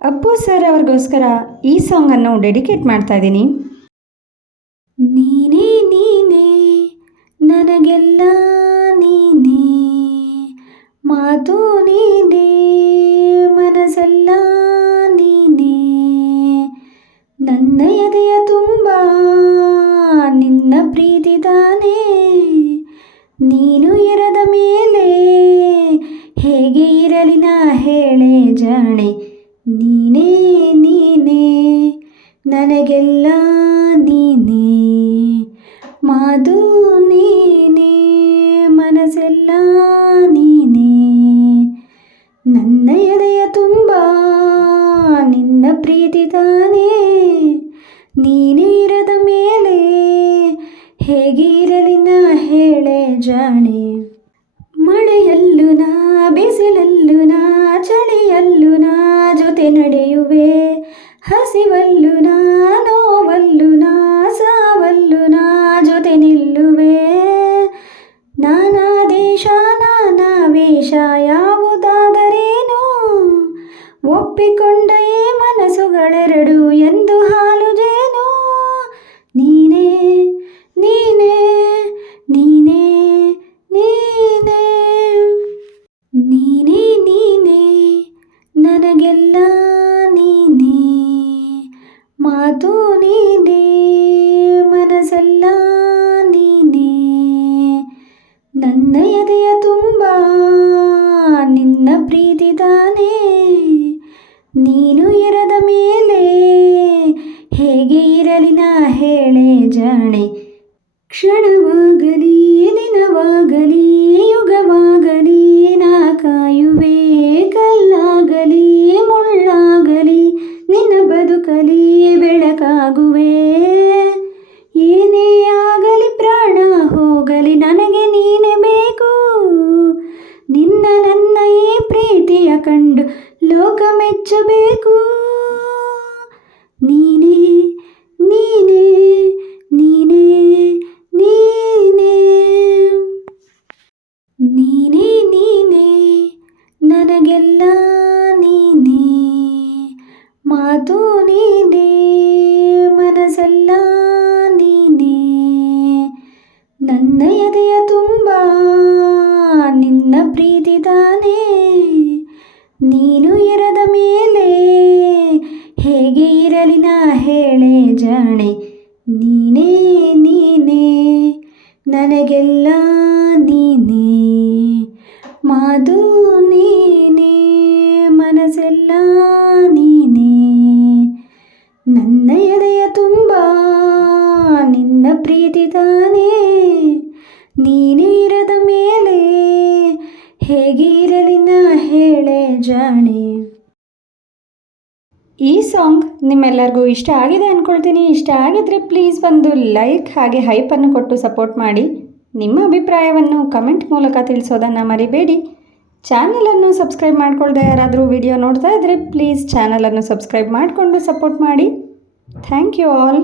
Appu sir ಅವ್ರಿಗೋಸ್ಕರ ಈ ಸಾಂಗನ್ನು dedicate ಮಾಡ್ತಾ ಇದ್ದೀನಿ. ನೀನೇ ನೀನೇ ನನಗೆಲ್ಲ ನೀನೇ, ಮಾತು ನೀನೇ ಮನಸ್ಸೆಲ್ಲ ನೀನೇ, ನನ್ನ ಎದೆಯ ತುಂಬ ನಿನ್ನ ಪ್ರೀತಿ ತಾನೇ, ನೀನು ಇರದ ಮೇಲೆ ಹೇಗೆ ಇರಲಿ ನಾ ಹೇಳೆ ಜಾಣೆ, ನೀನೇ ನೀನೇ ನನಗೆಲ್ಲ ನೀನೇ, ಮಾತು ನೀನೇ ಮನಸ್ಸೆಲ್ಲ ನೀನೇ, ನನ್ನ ಎದೆಯ ತುಂಬ ನಿನ್ನ ಪ್ರೀತಿ ತಾನೇ, ನೀನು ಇರದ ಮೇಲೆ ಹೇಗೆ ಇರಲಿ ನಾ ಹೇಳೆ ಜಾಣೆ, ಮಳೆಯಲ್ಲೂ ನಾ ಬಿಸಿಲಲ್ಲೂ ನಾ ಚಳಿಯಲ್ಲೂ ನಾ ಜೊತೆ ನಡೆಯುವೆ, ಹಸಿವಲ್ಲೂ ನಾ ನೋವಲ್ಲೂ ನಾ ಸಾವಲ್ಲೂ ನಾ ಜೊತೆ ನಿಲ್ಲುವೆ, ನಾನಾ ದೇಶ ನಾನಾ ವೇಷ ಯಾವುದಾದರೇನು, ಒಪ್ಪಿಕೊಂಡೆಯೇ ಮನಸ್ಸುಗಳೆರಡು ಎಂದು ಹಾಲು ಜೇನು, ನೀನೇ ನೀನೇ ನೀನೇ ನೀನೇ, ನೀನೇ ನೀನೇ ನನಗೆಲ್ಲ ನೀನೇ, ಮಾತು ನೀನೇ ಮನಸ್ಸೆಲ್ಲ ನೀನೇ, ನನ್ನ ಎದೆಯ ತುಂಬ ನಿನ್ನ ಪ್ರೀತಿ ತಾನೇ, ನೀನು ಇರದ ಮೇಲೆ ಹೇಗೆ ಇರಲಿ ನಾ ಹೇಳೆ ಜಾಣೆ, ಕ್ಷಣವಾಗಲಿ ದಿನವಾಗಲಿ ಯುಗವಾಗಲಿ ನಾ ಕಾಯುವೆ, ಕಲ್ಲಾಗಲಿ ಮುಳ್ಳಾಗಲಿ ನಿನ್ನ ಬದುಕಲಿ ಬೆಳಕಾಗುವೆ, ಏನೇ ಆಗಲಿ ಪ್ರಾಣ ಹೋಗಲಿ ನನಗೆ ನೀನೇ ಬೇಕು, ನಿನ್ನ ನನ್ನ ಈ ಪ್ರೀತಿಯ ಕಂಡು ಲೋಕ ಮೆಚ್ಚಬೇಕು, ನೀನೇ ನೀನೇ ನೀನೇ ನೀನೇ, ನೀನೇ ನೀನೇ ನನಗೆಲ್ಲ ನೀನೇ, ಮಾತು ನೀನೇ ಮನಸ್ಸೆಲ್ಲ ನೀನೇ, ನನ್ನ ಎದೆಯ ತುಂಬ ನಿನ್ನ ಪ್ರೀತಿ ತಾನೇ, ನೀನು ಇರದ ಮೇಲೆ ಹೇಗೆ ಇರಲಿ ನಾ ಹೇಳೆ ಜಾಣೆ, ನೀನೇ ನೀನೇ ನನಗೆಲ್ಲ ನೀನೇ, ಮಾತು ನೀನೇ ಮನಸ್ಸೆಲ್ಲ ನೀನೇ, ನನ್ನ ಎದೆಯ ತುಂಬ ನಿನ್ನ ಪ್ರೀತಿ ತಾನೇ, ನೀನು ಇರದ ಮೇಲೆ ಹೇಗೆ ಇರಲಿ ನಾ ಹೇಳೆ ಜಾಣೆ. ಈ ಸಾಂಗ್ ನಿಮ್ಮೆಲ್ಲರಿಗೂ ಇಷ್ಟ ಆಗಿದೆ ಅಂದ್ಕೊಳ್ತೀನಿ. ಇಷ್ಟ ಆಗಿದ್ರೆ ಪ್ಲೀಸ್ ಒಂದು ಲೈಕ್ ಹಾಗೆ ಹೈಪನ್ನು ಕೊಟ್ಟು ಸಪೋರ್ಟ್ ಮಾಡಿ. ನಿಮ್ಮ ಅಭಿಪ್ರಾಯವನ್ನು ಕಮೆಂಟ್ ಮೂಲಕ ತಿಳಿಸೋದನ್ನು ಮರಿಬೇಡಿ. ಚಾನಲನ್ನು ಸಬ್ಸ್ಕ್ರೈಬ್ ಮಾಡ್ಕೊಳ್ದೆ ಯಾರಾದರೂ ವಿಡಿಯೋ ನೋಡ್ತಾ ಇದ್ದರೆ ಪ್ಲೀಸ್ ಚಾನಲನ್ನು ಸಬ್ಸ್ಕ್ರೈಬ್ ಮಾಡಿಕೊಂಡು ಸಪೋರ್ಟ್ ಮಾಡಿ. Thank you all.